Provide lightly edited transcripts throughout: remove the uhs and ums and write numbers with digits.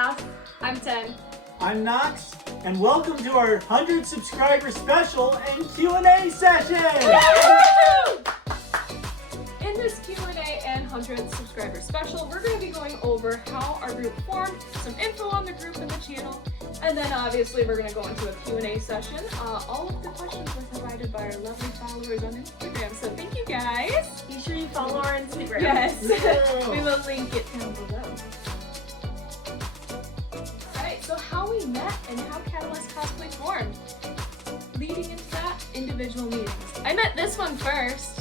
Cass. I'm 10. I'm Knox, and welcome to our 100 subscriber special and Q&A session! In this Q&A and 100 subscriber special, we're going to be going over how our group formed, some info on the group and the channel, and then obviously we're going to go into a Q&A session. All of the questions were provided by our lovely followers on Instagram, so thank you guys! Be sure you follow our Instagram. Yes, Yeah. we will link it down below. Alright, so how we met and how Catalyst Cosplay formed. Leading into that, individual meetings. I met this one first.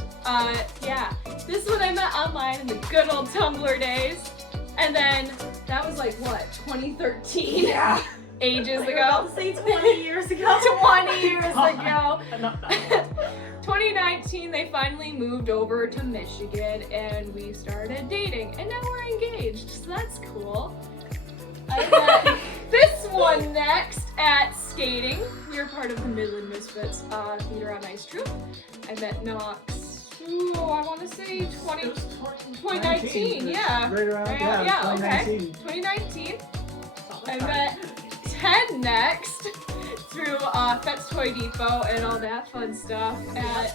This one I met online in the good old Tumblr days. And then, that was like, what, 2013? Yeah. Ages Like ago. about to say 20 years ago. 20 years ago. Not that 2019, they finally moved over to Michigan and we started dating. And now we're engaged, so that's cool. I met this one next at skating. We were part of the Midland Misfits Theater on Ice troupe. I met Knox, I want to say 2019, yeah. Right around, Yeah, okay. 2019. 2019. I met Ted next through Fet's Toy Depot and all that fun stuff at,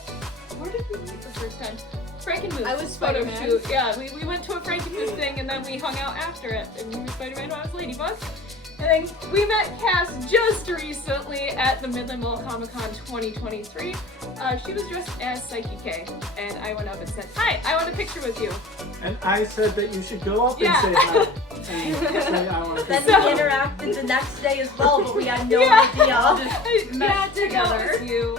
where did we meet the first time? Frankenmuth. I was photo Spider-Man. shoot. Yeah, we went to a Frankenmuth thing and then we hung out after it. And we were Spider-Man when I was Ladybug. And then we met Cass just recently at the Midland Mall Comic Con 2023. She was dressed as Psyche K, and I went up and said, "Hi, I want a picture with you." And I said that you should go up Yeah. and say hi. And say, I want to Then be we interacted the next day as well, but we had no idea. Yeah, meshed together together. with you.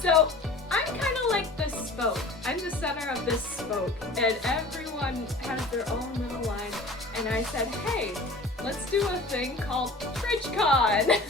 So I'm kind of like the spoke. I'm the center of this spoke, and everyone has their own little line. And I said, "Hey, let's do a thing called TridgeCon."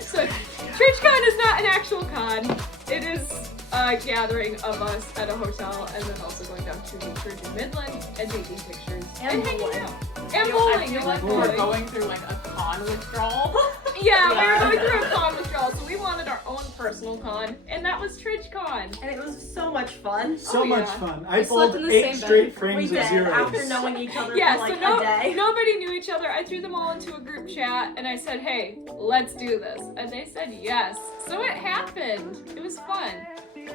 So TridgeCon is not an actual con. It is a gathering of us at a hotel, and then also going down to the church in Midland and taking pictures And hanging bowling. out. And bowling. I feel and like we bowling. were bowling. going through like a con withdrawal. Yeah, we Yeah. were going through a con withdrawal, so we wanted our own personal con, and that was TridgeCon. And it was so much fun. So Oh, much yeah. fun. I slept bowled in the 8 same bed. straight We frames did, of zeros. after knowing each other Yeah, for like so a day. nobody knew each other. I threw them all into a group chat, and I said, "Hey, let's do this," and they said yes. So it happened. It was fun.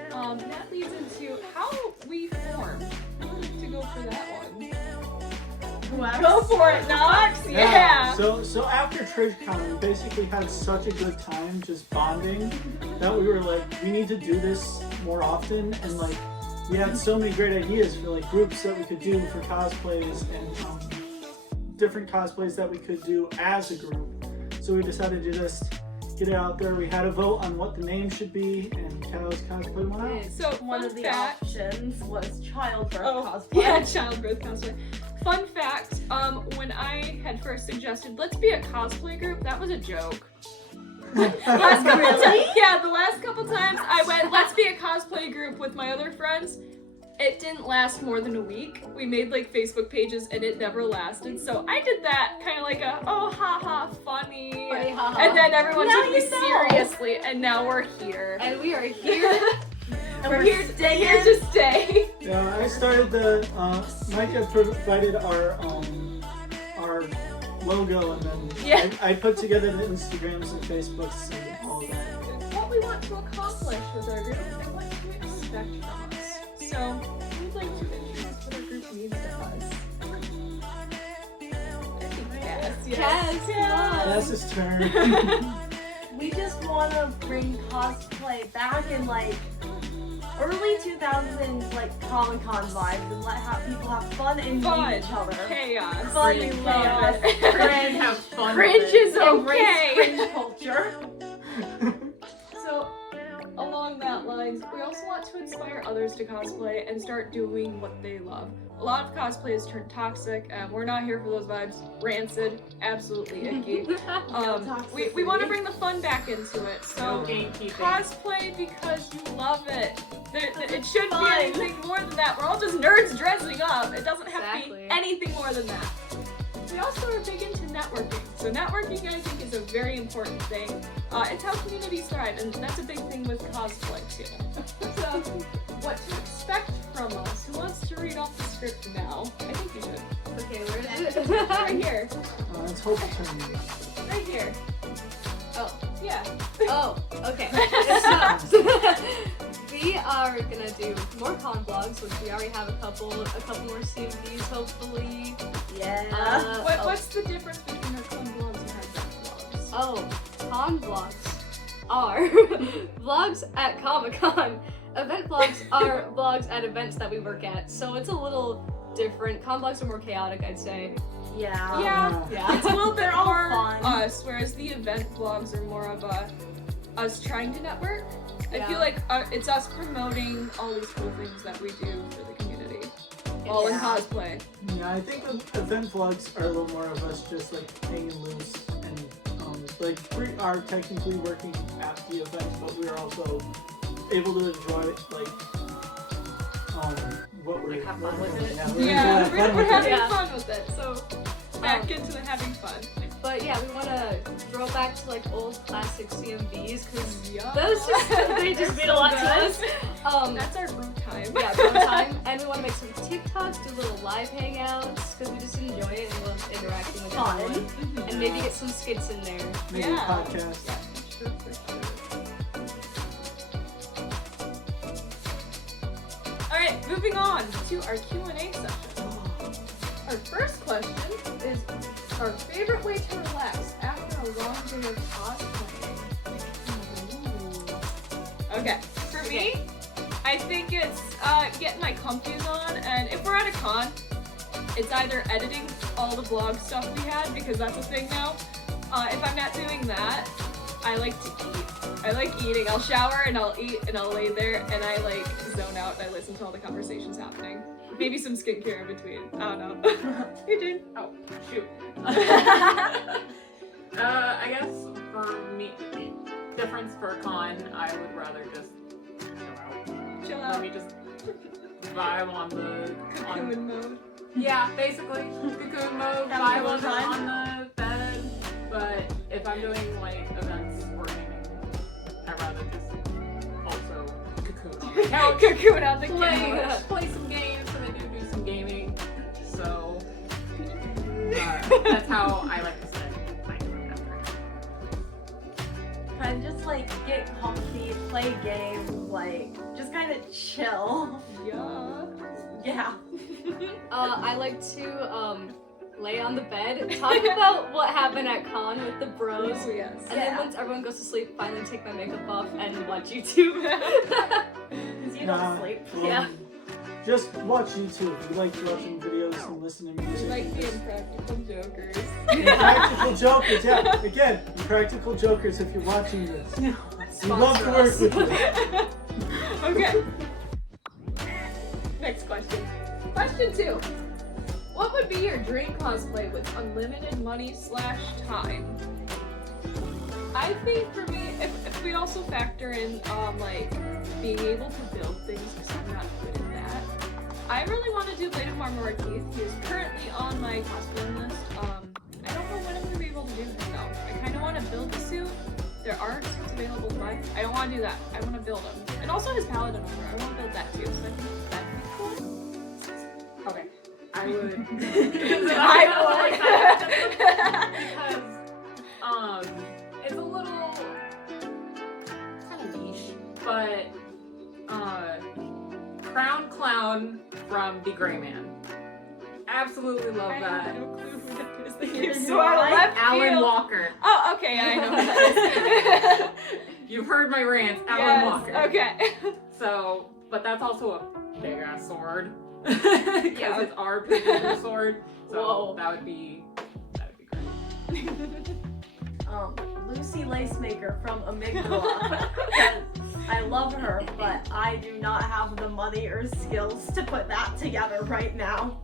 That leads into how we formed. To go for that one. Go for it, Knox. Yeah. So after TridgeCon, we basically had such a good time just bonding that we were like, we need to do this more often, and like we had so many great ideas for like groups that we could do for cosplays and different cosplays that we could do as a group. So we decided to just get it out there. We had a vote on what the name should be, and Catalyst Cosplay won out. So One fun of the fact. options was childbirth cosplay. Yeah, childbirth cosplay. Fun fact, when I had first suggested, let's be a cosplay group, that was a joke. The last couple times I went, let's be a cosplay group with my other friends, it didn't last more than a week. We made like Facebook pages and it never lasted. So I did that kind of like a, oh, haha, funny. And then everyone Now took me you know. seriously, and now we're here. And we are here. And We're we're here to stay. Yeah, I started the Micah provided our logo, and then Yeah. I put together the Instagrams and Facebooks and all of that. What we want to accomplish with our group and what to expect from us. So, we'd like to introduce what our group means to us. I think Cass. Cass's turn. We just want to bring cosplay back in like early 2000s, like Comic-Con vibes, and let people have fun and Fun. meet each other. Chaos. Fun, we love it. Cringe, have fun. Cringe with it. is Embrace okay. cringe culture. So, along that lines, we also want to inspire others to cosplay and start doing what they love. A lot of cosplays turn toxic, and we're not here for those vibes. Rancid, absolutely icky. We want to bring the fun back into it. So No gatekeeping. cosplay because you love it. It shouldn't be Fun. anything more than that. We're all just nerds dressing up. It doesn't have to be Exactly. anything more than that. We also are big into networking. So networking, I think, is a very important thing. It's how communities thrive, and that's a big thing with cosplay too. So, what to expect from us? Who wants to read off the script now? I think you should. Okay, where is it? Right here. Let's hope it turns. Right here. Oh. Yeah. Oh, okay. So, we are gonna do more con vlogs, which we already have a couple more CMVs, hopefully. Yeah. What's the difference between our con vlogs and our event vlogs? Oh, con vlogs are vlogs at Comic-Con. Event vlogs are vlogs at events that we work at, so it's a little different. Con vlogs are more chaotic, I'd say. Yeah. Yeah. Yeah. It's a little bit They're all more fun. us, whereas the event vlogs are more of us trying to network. I Yeah. feel like it's us promoting all these cool things that we do for the community. All in Yeah. cosplay. Yeah, I think the event vlogs are a little more of us just like hanging loose and like we are technically working at the event, but we're also able to enjoy like what we're Like, have fun what with we're it? doing. Yeah, having fun we're with having it. Yeah. fun with it. So back into the having fun. But yeah, we want to throw back to like old classic CMVs because Yeah. those they just mean a lot to us. That's our brew time. Yeah, fun time. And we want to make some TikToks, do little live hangouts because we just enjoy it and love interacting with Fun. everyone. And maybe get some skits in there. Maybe Yeah. a podcast. Yeah, for sure. Alright, moving on to our Q&A session. Our first question is our favorite way to relax after a long day of cosplaying. Okay, for me, I think it's getting my comfies on, and if we're at a con, it's either editing all the vlog stuff we had, because that's a thing now. If I'm not doing that, I like to eat. I like eating. I'll shower and I'll eat and I'll lay there and I like zone out and I listen to all the conversations happening. Maybe some skincare in between. I don't know. You did. Oh, shoot. I guess for me, difference for a con, I would rather just chill out. Chill Let out. me just vibe on the Cocoon mode. yeah, basically cocoon mode, Have a vibe good on time. the bed. But if I'm doing like events or gaming, I'd rather just also cocoon on the couch. Cocoon on the play couch. play some games, and I do some gaming. So that's how I like to stay. Kind of just like get comfy, play games, like just kind of chill. Yeah. Yeah. I like to lay on the bed, talk about what happened at con with the bros. Oh, yes. And Yeah. then once everyone goes to sleep, finally take my makeup off and watch YouTube. Because you Nah, don't sleep. Yeah. Just watch YouTube. We like watching videos and listening to music. Like and the just- impractical jokers. Impractical Jokers, yeah. Again, Impractical Jokers, if you're watching this. We love to work with you. Okay. Next question. Question 2. What would be your dream cosplay with unlimited money / time? I think for me, if we also factor in like being able to build things because I'm not good at that, I really want to do Lady Marmora Keith. He is currently on my cosplay list. I don't know when I'm gonna be able to do this though. I kind of want to build the suit. There are suits available to buy. I don't want to do that. I want to build them, and also his paladin armor. I want to build that too. So I think that'd be cool. Okay, I would. Because it's a little kind of niche, but Crown Clown from The Gray Man. Absolutely love I that. have no clue who that is. They Is keep it so out of right? left Alan field. Walker. Oh, okay, I know who that is. You've heard my rants, Alan Yes, Walker. okay. So, but that's also a big ass sword. Because Yeah. it's our particular sword. So Whoa. that'd be great. Lucy Lacemaker from Amygdala. Because I love her, but I do not have the money or skills to put that together right now.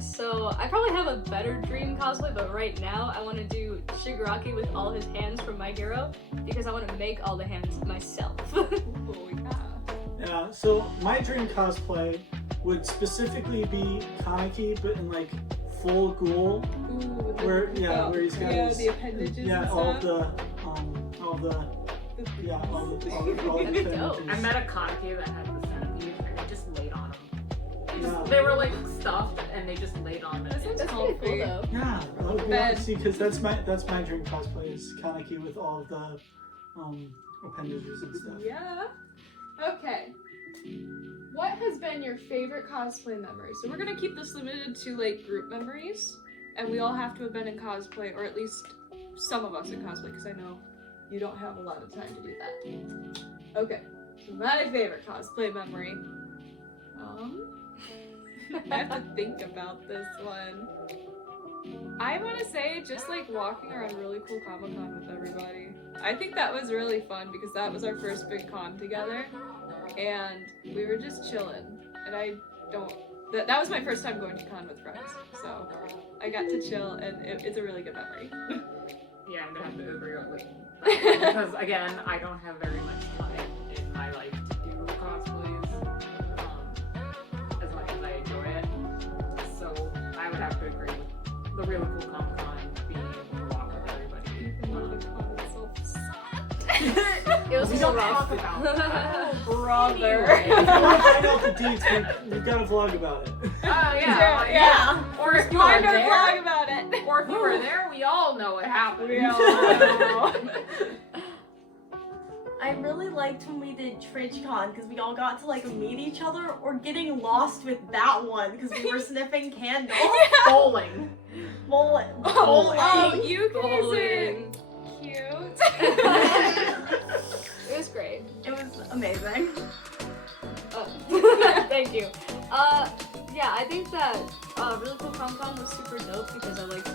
So I probably have a better dream cosplay, but right now I want to do Shigaraki with all his hands from My Hero because I want to make all the hands myself. Oh, yeah. Yeah, so my dream cosplay would specifically be Kaneki, but in like full ghoul. Ooh, Where he's got his the appendages yeah, and all stuff. the all the That'd be dope. appendages. I met a Kaneki that had the centipede and I just laid on him. Yeah. They were like stuffed and they just laid on it. That's That's pretty cool though. Yeah, that would be Bed. see, because that's my dream cosplay is Kaneki with all of the appendages and stuff. Yeah. Okay. What has been your favorite cosplay memory? So we're gonna keep this limited to like group memories, and we all have to have been in cosplay, or at least some of us in cosplay, because I know you don't have a lot of time to do that. Okay. So my favorite cosplay memory. I have to think about this one. I want to say just like walking around really cool Comic-Con with everybody. I think that was really fun because that was our first big con together, and we were just chilling. And I don't. That was my first time going to con with friends, so I got to chill, and it's a really good memory. Yeah, I'm gonna have to agree with that one, because again, I don't have very much time in my life to do cosplays as much as I enjoy it. So I would have to agree with the really cool Comic-Con being able to walk with everybody. It was We so don't talk rough. about that. Brother. If you want to find out the deets, we've got a vlog about it. Oh yeah, Yeah. Or if you were Find our there, vlog about it. or if you were there, we all know what happened. We all know. I really liked when we did TridgeCon because we all got to like meet each other, or getting lost with that one because we were sniffing candles. Bowling. Bowling. Oh, you guys are Bowling. cute. It was great. It was amazing. Oh. Thank you. Yeah, I think that Really Cool Comic Con was super dope because I liked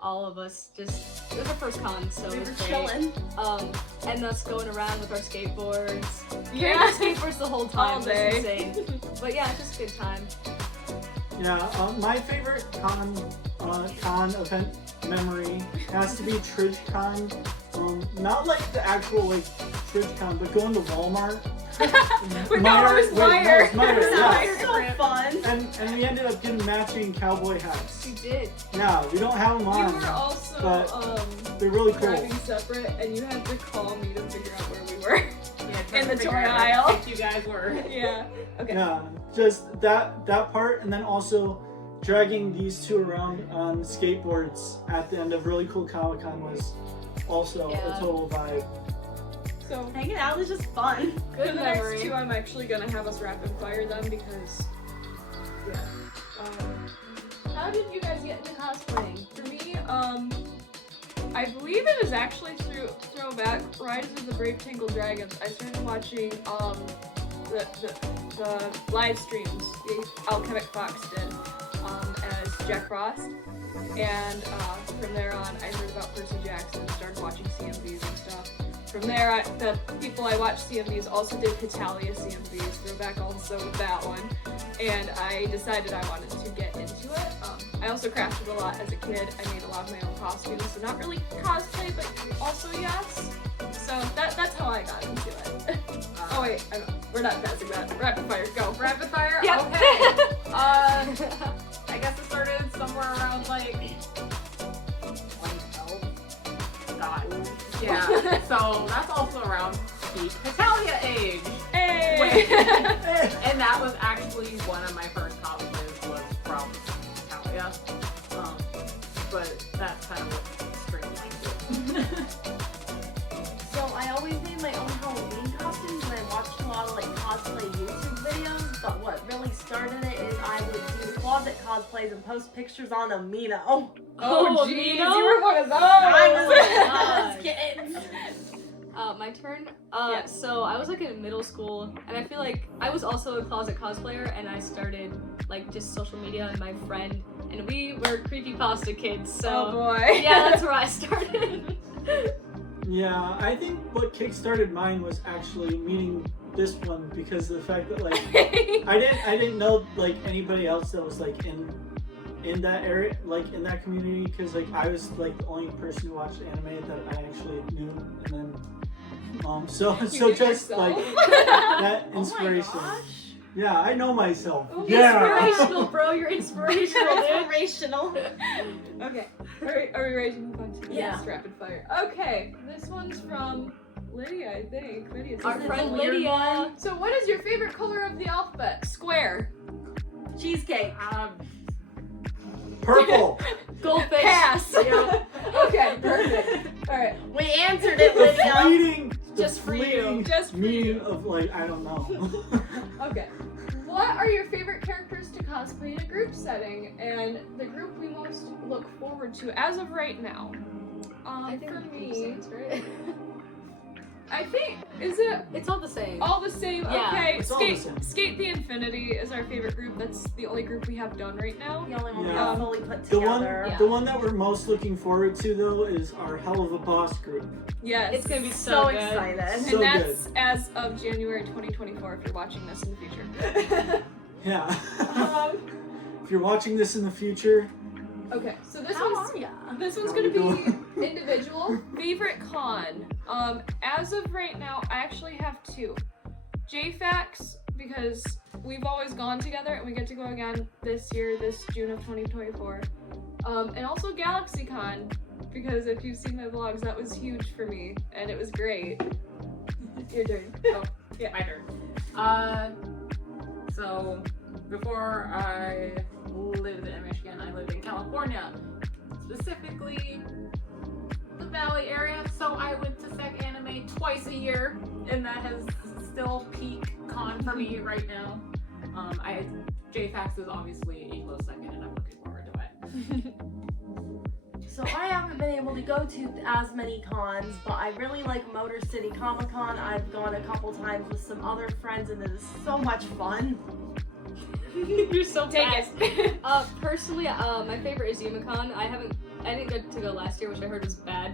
all of us just. It was our first con, so We it were was great. chilling. And us going around with our skateboards. Yeah. Carrying skateboards the whole time. All day. It was insane. But yeah, it's just a good time. Yeah, my favorite con event memory has to be TridgeCon. Not like the actual like TridgeCon, but going to Walmart. With Meyer's wire. Meyer's, That yeah. was so fun. And we ended up getting matching cowboy hats. We did. Yeah, we don't have them You on. were also but they're really cool. driving separate, and you had to call me to figure out where we were. Yeah, In the figure toy out aisle. where you guys were. Yeah. Okay. Yeah, just that part, and then also dragging these two around on skateboards at the end of Really Cool Comic-Con was also Yeah. a total vibe. So Hanging out was just fun. for Good the memory. next two, I'm actually gonna have us rapid fire them because, yeah. How did you guys get into cosplaying? For me, I believe it is actually through Throwback Rise of the Brave Tangled Dragons. I started watching the live streams Alchemic Fox did as Jack Frost, and from there on, I heard about Percy Jackson and started watching CMVs and stuff. From there, the people I watched CMVs also did Hitalia CMVs, Throwback also with that one, and I decided I wanted to get into it. I also crafted a lot as a kid. I made a lot of my own costumes, so not really cosplay, but also yes. So that's how I got into it. Oh wait, we're not passing that. Rapid fire, go. Rapid fire? Yep. Okay. I guess it started somewhere around like 2012. God. Yeah. So that's also around peak Hitalia age. Hey! And that was actually one of my first cosplays was from Hitalia. But that's kind of what streamlined it. So I always made my own Halloween costumes, and I watched a lot of like cosplay YouTube videos. But what really started it is I would do closet cosplays and post pictures on Amino. Oh Oh, jeez, Nino? you were one of those! I was like, God. kids. My turn. Yeah. So I was like in middle school, and I feel like I was also a closet cosplayer, and I started like just social media and my friend, and we were creepypasta kids. So Oh boy. yeah, that's where I started. Yeah, I think what kickstarted mine was actually meeting this one because of the fact that like I didn't know like anybody else that was like in that area, like in that community, because like I was like the only person who watched anime that I actually knew, and then so You just did yourself. like that Oh inspiration. my gosh. Yeah, I know myself. Yeah. Inspirational, bro. You're inspirational, dude. Inspirational. Okay. Are we ready to move on to the Yeah. next rapid fire? Okay. This one's from Lydia, I think. Lydia's Our Is it friend the weird Lydia. So what is your favorite color of the alphabet? Square. Cheesecake. Purple. Goldfish. Pass. Okay, perfect. All right. We answered it, The Lydia. fleeting. Just for you. Just for meaning you. of like I don't know. Okay. What are your favorite characters to cosplay in a group setting, and the group we most look forward to as of right now? I think for it me, seems right. I think is it It's all the same. all the same? Yeah, Okay. it's all the Skate same. Skate the Infinity is our favorite group. That's the only group we have done right now. The only one we Yeah. have fully put The one, together. Yeah. the one that we're most looking forward to though is our Hell of a Boss group. Yes. It's gonna be So so good. excited. So and that's as of January 2024 if you're watching this in the future. Yeah. Um, If you're watching this in the future, okay, so this How one's are ya? This one's How gonna you be individual. Favorite con. As of right now, I actually have two. JFAX, because we've always gone together and we get to go again this year, this June of 2024. And also GalaxyCon, because if you've seen my vlogs, that was huge for me and it was great. Your turn. Oh, yeah, my turn. So before I lived in Michigan, I lived in California, specifically the Valley area. So I went to Sec Anime twice a year, and that has still peak con for me right now. JFAX is obviously a close second, and I'm looking forward to it. So I haven't been able to go to as many cons, but I really like Motor City Comic Con. I've gone a couple times with some other friends, and it is so much fun. You're so Take fast. it. Personally, my favorite is YumaCon. I didn't get to go last year, which I heard was bad.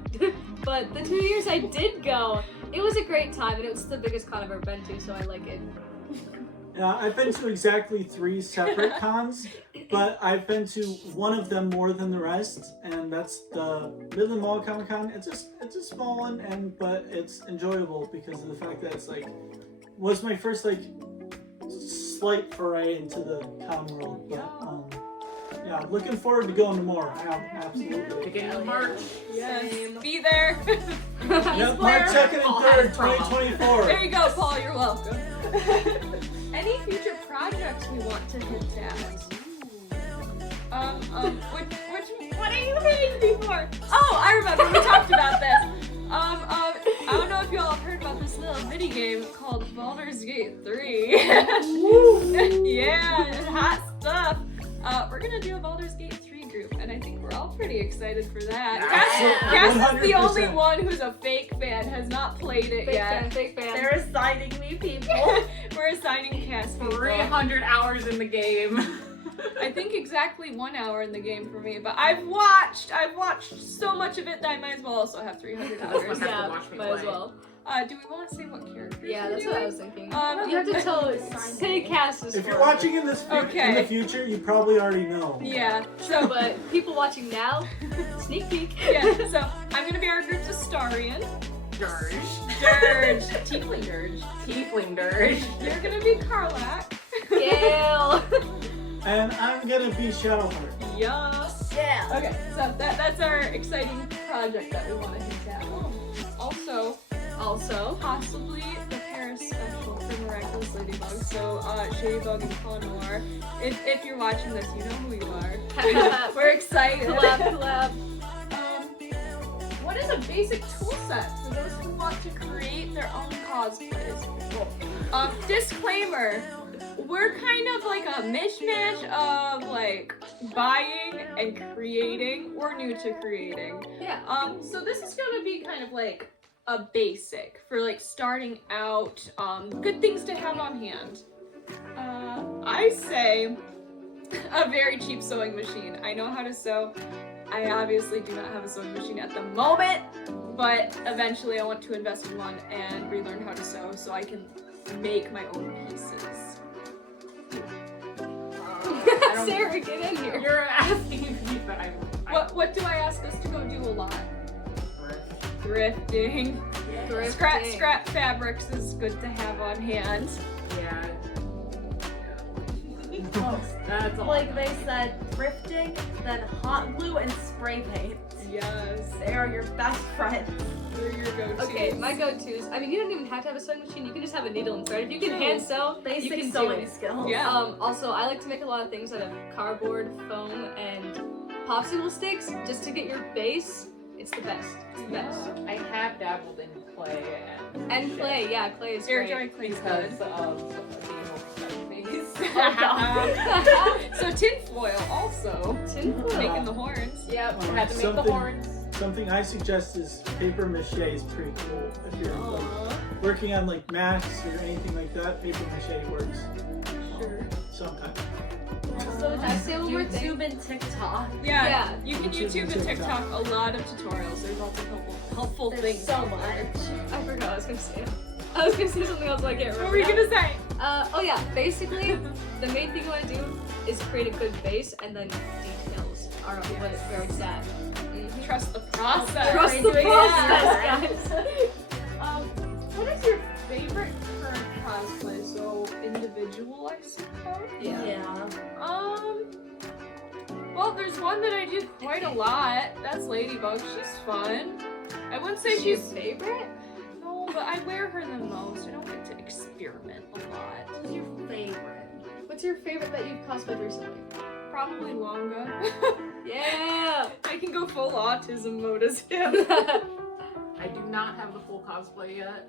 But the 2 years I did go, it was a great time, and it was the biggest con I've ever been to, so I like it. I've been to exactly 3 separate cons, but I've been to one of them more than the rest, and that's the Midland Mall Comic Con. It's a small one, but it's enjoyable because of the fact that it's like was my first like slight foray into the con world. But yeah, looking forward to going to more. Absolutely. Beginning of March. Yes. Same. Be there. Yep, March 2nd and I'll 3rd, have prom. 2024. There you go, Paul. You're welcome. Any future projects we want to hint at? What are you hitting me for? Oh, I remember. We talked about this. I don't know if y'all have heard about this little mini game called Baldur's Gate 3. Yeah, it's hot stuff. We're gonna do a Baldur's Gate 3 group, and I think we're all pretty excited for that. Cass is the only 100%. one who's a fake fan, has not played it yet. Fake fan. They're assigning me people. We're assigning Cass people. 300 hours in the game. I think exactly 1 hour in the game for me, but I've watched so much of it that I might as well also have 300 hours. Have to Yeah, watch me might as play. well. Do we want to say what characters? Yeah, we're that's doing? what I was thinking. You You have to tell Sign say me. cast is If you're for- watching in this in Okay. the future, you probably already know. Yeah. So, But people watching now, sneak peek. yeah. So I'm gonna be our group's Astarian. Dirge. Dirge. Tiefling Dirge. Tiefling Dirge. You're gonna be Karlak. Gail. And I'm gonna be Shadowheart. Yes. Yeah. Okay. So that's our exciting project that we want to hint at. Also, possibly the Paris special for Miraculous Ladybug. So, Shadybug and Paul Noir. If you're watching this, you know who you are. We're excited. Collab. What is a basic tool set for those who want to create their own cosplays? Disclaimer. We're kind of like a mishmash of like buying and creating. We're new to creating. Yeah. So this is gonna be kind of like a basic for like starting out. Good things to have on hand. I say a very cheap sewing machine. I know how to sew. I obviously do not have a sewing machine at the moment, but eventually I want to invest in one and relearn how to sew so I can make my own pieces. I don't- Sarah, get in here. You're asking me, but I What do I ask us to go do a lot? Thrifting. Thrifting. Scrap fabrics is good to have on hand. Yeah. That's all. Like they said, thrifting, then hot glue and spray paint. Yes. There are your best friends? What are your go-tos? Okay, my go-tos. I mean, you don't even have to have a sewing machine. You can just have a needle and thread. If you can hand sew, you Basic can do sewing it. skills. Yeah. Also, I like to make a lot of things out of cardboard, foam, and popsicle sticks just to get your base. It's the best. It's the best. I have dabbled in clay And clay, yeah, clay is Air great. dry clay's good. because of being overstuffed face. So tinfoil also. Tinfoil. Making the horns. Yep, had to make the Something- horns. Something I suggest is paper mache is pretty cool. If you're like, working on like masks or anything like that, paper mache works. Sure. Sometimes. So can I say one more thing? YouTube and TikTok. Yeah, Yeah. you can YouTube and TikTok a lot of tutorials. There's lots of helpful There's things. so much. I forgot what I was gonna say. I was gonna say something else, but I can't remember. What were you now. gonna say? Oh yeah, basically, the main thing you want to do is create a good base, and then details are where it's at. Mhm. Trust the process. Trust the doing process, that. guys. What is your favorite current cosplay? So individual, I suppose. Yeah. Well, there's one that I do quite a lot. That's Ladybug. She's fun. I wouldn't say Is she your she's favorite? no, but I wear her the most. I don't get to experiment a lot. Who's your favorite? What's your favorite that you've cosplayed recently? Probably Longa. Yeah. I can go full autism mode as him. I do not have the full cosplay yet.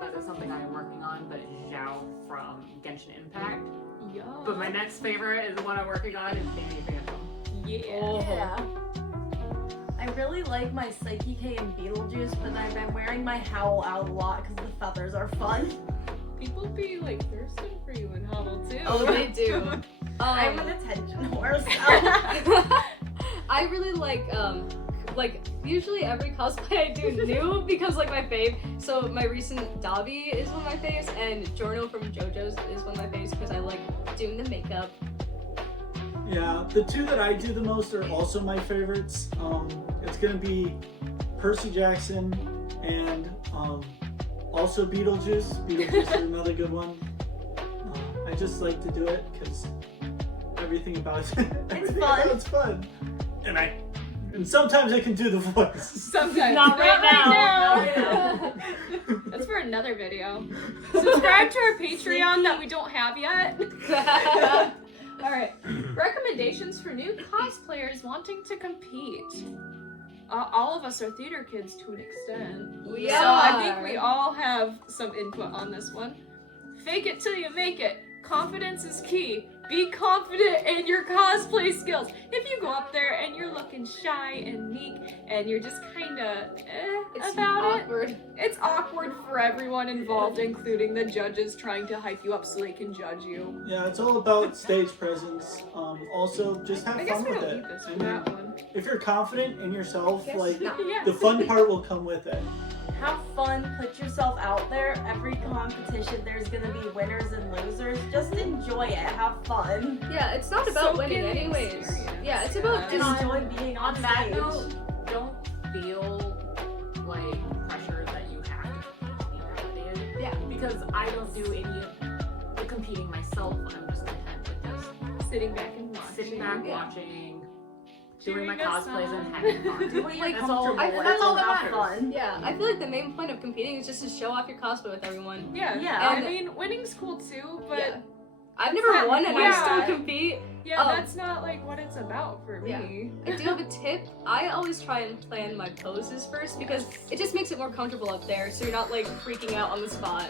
That is something I am working on, but it's Zhao from Genshin Impact. Yeah. But my next favorite is what I'm working on is Danny Phantom. Yeah. Yeah. I really like my Psyche K and Beetlejuice, but I've been wearing my Howl out a lot because the feathers are fun. People be like thirsting for you in Huddle too. Oh, they do. I'm an attention whore, so. I really like usually every cosplay I do new becomes like my fave. So my recent Dobby is one of my faves, and Giorno from JoJo's is one of my faves because I like doing the makeup. Yeah, the two that I do the most are also my favorites. It's gonna be Percy Jackson and also Beetlejuice. Beetlejuice is another good one. I just like to do it because everything about it's fun. And sometimes I can do the voice. Sometimes. Not right now. Not right now. That's for another video. Subscribe to our Patreon that we don't have yet. Alright. Recommendations for new cosplayers wanting to compete. All of us are theater kids to an extent. We So I think are. we all have some input on this one. Fake it till you make it. Confidence is key. Be confident in your cosplay skills. If you go up there and you're looking shy and meek and you're just kinda It's about awkward. it's awkward for everyone involved, including the judges trying to hype you up so they can judge you. Yeah, it's all about stage presence. Also, just have I guess fun we with don't it. need this I for mean, that one. if you're confident in yourself, Yes. like Yeah. the fun part will come with it. Have fun, put yourself out there. Every competition, there's gonna be winners and losers. Just enjoy it, have fun. Yeah, it's not about Soak winning in the anyways. experience. Yeah, it's about And just enjoy being on On that stage. note, don't feel like pressure that you have to compete nowadays. Yeah. Because I don't do any of the competing myself. I'm just content with just Sitting back and watching. sitting back, Yeah. watching, doing my Cheering us cosplays on. and having fun. Do what you're Like, comfortable I with. feel that's all and that have matters. fun. Yeah, I feel like the main point of competing is just to show off your cosplay with everyone. Yeah. Yeah. I mean, winning's cool too, but Yeah. I've never not- won and I yeah. still compete. yeah, Oh. that's not like what it's about for Yeah. me. I do have a tip. I always try and plan my poses first because it just makes it more comfortable up there so you're not like freaking out on the spot.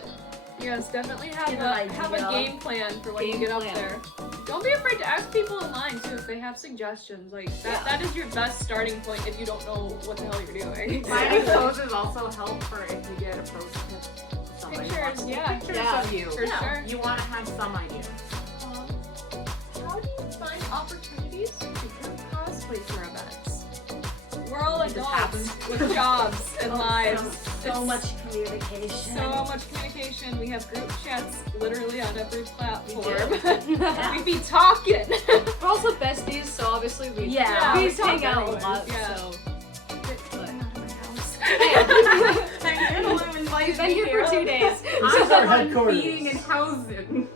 Yes, definitely have Get a an have a idea. game plan for when you Game get up plan. there. Don't be afraid to ask people in line too if they have suggestions. Like that, that is your best starting point if you don't know what the hell you're doing. Finding poses also help for if you get approached with somebody. Pictures, wants yeah. Pictures Yeah. of you. For sure. You want to have some idea. How do you find opportunities to group cosplay for events? We're all It just adults happens. with jobs and lives. So It's much communication. So much communication. We have group chats literally on every platform. Yeah. We be talking. We're also besties, so obviously we Yeah. we we talk hang out a anyways, lot. yeah. So. But- I'm gonna invite We've been here for 2 days. This is our headquarters. Being in housing.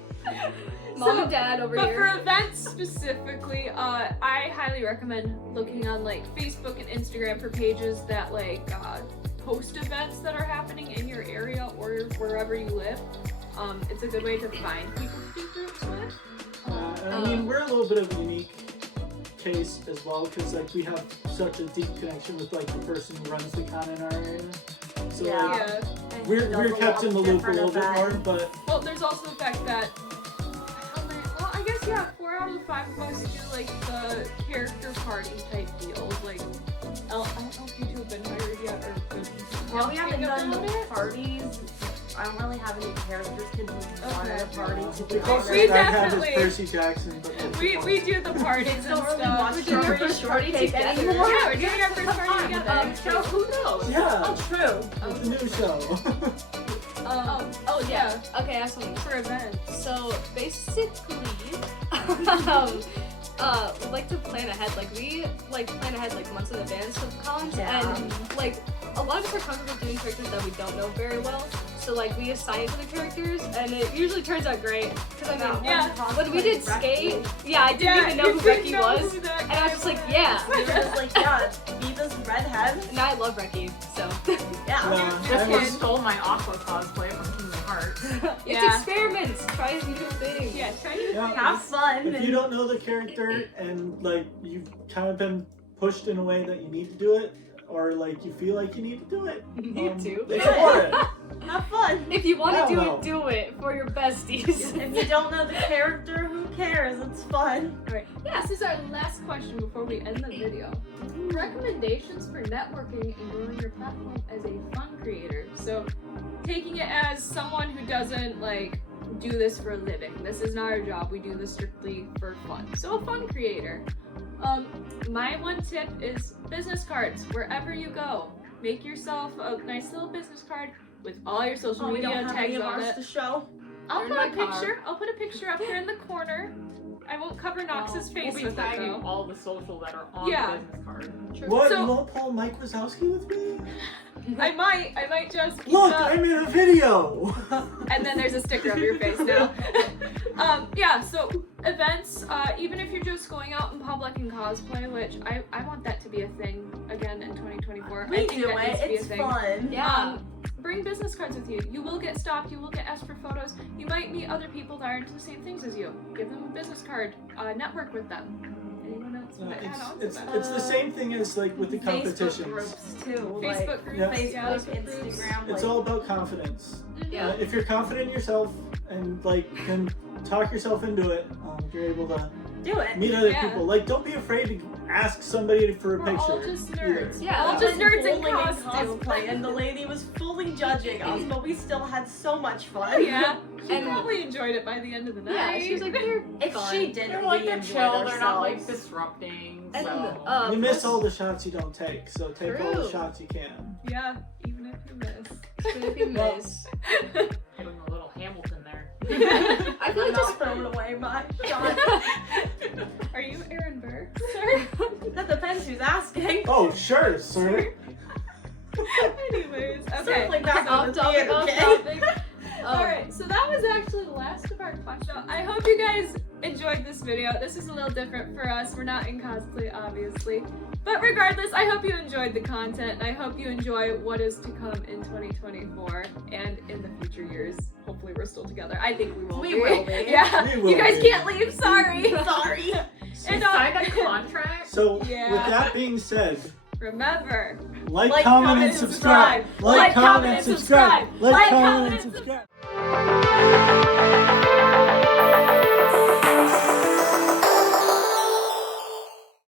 Mom and Dad over But here. for events specifically, I highly recommend looking on like Facebook and Instagram for pages that like post events that are happening in your area or wherever you live. It's a good way to find people to do groups with. I mean, we're a little bit of a unique case as well because like we have such a deep connection with like the person who runs the con in our area. So Yeah. like, Yeah. And we're he does a kept lot in the of loop a different little bit more, events. but Well, there's also the fact that I guess 4 out of the 5 of us do like the character party type deals. Like, I don't know if you two have been hired yet or been Yeah, we haven't talking done about the it. parties. I don't really have any characters because we wanted a party to be the closest We I have is definitely- Percy Jackson. But We do the parties Kids and don't really stuff. watch We're doing our Strawberry first party Shortcake together. anymore. Yeah, we're doing our first party together. So who knows? Yeah, Oh, true. it's a new show. Oh yeah, Okay, I have something. for events. So basically, we like to plan ahead. Like we plan ahead like months in advance of cons, Yeah. and like a lot of us are comfortable doing characters that we don't know very well. So like we assign to the characters, and it usually turns out great. Because I mean, Yeah. when we did skate, yeah, I didn't even know you who didn't Reki know was, who that and I was just guy like, was. yeah. We were just like, yeah, be this redhead. And I love Reki, so Yeah. Yeah, Just I was- stole my Aqua cosplay from Kingdom Hearts. it's Yeah. experiments. Try new things. Yeah, try new Yeah. things. Have fun. If you don't know the character and like you've kind of been pushed in a way that you need to do it, or like you feel like you need to do it, You too. they support it. Have fun. If you want Hell to no. do it for your besties. If you don't know the character, who cares? It's fun. Alright, this is our last question before we end the video. Recommendations for networking and growing your platform as a fun creator. So, taking it as someone who doesn't like do this for a living. This is not our job. We do this strictly for fun. So, a fun creator. My one tip is business cards. Wherever you go, make yourself a nice little business card with all your social We media don't have any tags of on ours it. to show. I'll They're put a in my car. picture. I'll put a picture up here in the corner. I won't cover Knox's face We'll be with it tagging though. all the social that are on Yeah. the business card. What? So- You won't pull Mike Wazowski with me? I might just keep Look, up. I'm in a video. And then there's a sticker of your face now. Yeah, so events, even if you're just going out in public and cosplay, which I want that to be a thing again in 2024. We I think do that needs it. to be a It's thing. fun. Yeah. Bring business cards with you. You will get stopped. You will get asked for photos. You might meet other people that are into the same things as you. Give them a business card. Network with them. Anyone else want to add on to It's that? the same thing as like with the Facebook competitions. groups too. Facebook like, groups, Yeah. yeah, Facebook, groups. Instagram. It's like, all about confidence. Yeah. If you're confident in yourself and like can talk yourself into it, you're able to do it. meet other Yeah. people. Like, don't be afraid to ask somebody for a We're picture. all just either. nerds. Yeah, all that's just nerds in Bowling and costume. cosplay, and the lady was fully judging us, but we still had so much fun. Yeah, she And- probably enjoyed it by the end of the night. Yeah, she was like, they're If fun. she didn't, They're like we they're enjoyed chill. They're not like ourselves. disrupting. And, So You miss plus- all the shots you don't take, so take all the True. shots you can. Yeah, even if you miss. Even if you miss. give them a little Hamilton there. I feel I'm like not just throwing away my shot. Are you Aaron Burr, sir? That depends who's asking. Oh, sure, sir. Anyways, okay. Circling back on off the topic, theater off kid. topic. Alright, so that was actually the last of our questions. I hope you guys enjoyed this video. This is a little different for us. We're not in cosplay, obviously. But regardless, I hope you enjoyed the content, and I hope you enjoy what is to come in 2024 and in the future years. Hopefully we're still together. I think we will We be. will be. Yeah, We will you guys be. can't leave. Sorry. Sorry. And, Sign a contract. So, Yeah. with that being said, remember, like, comment, and subscribe. Like, comment, and subscribe. Like, comment, and subscribe.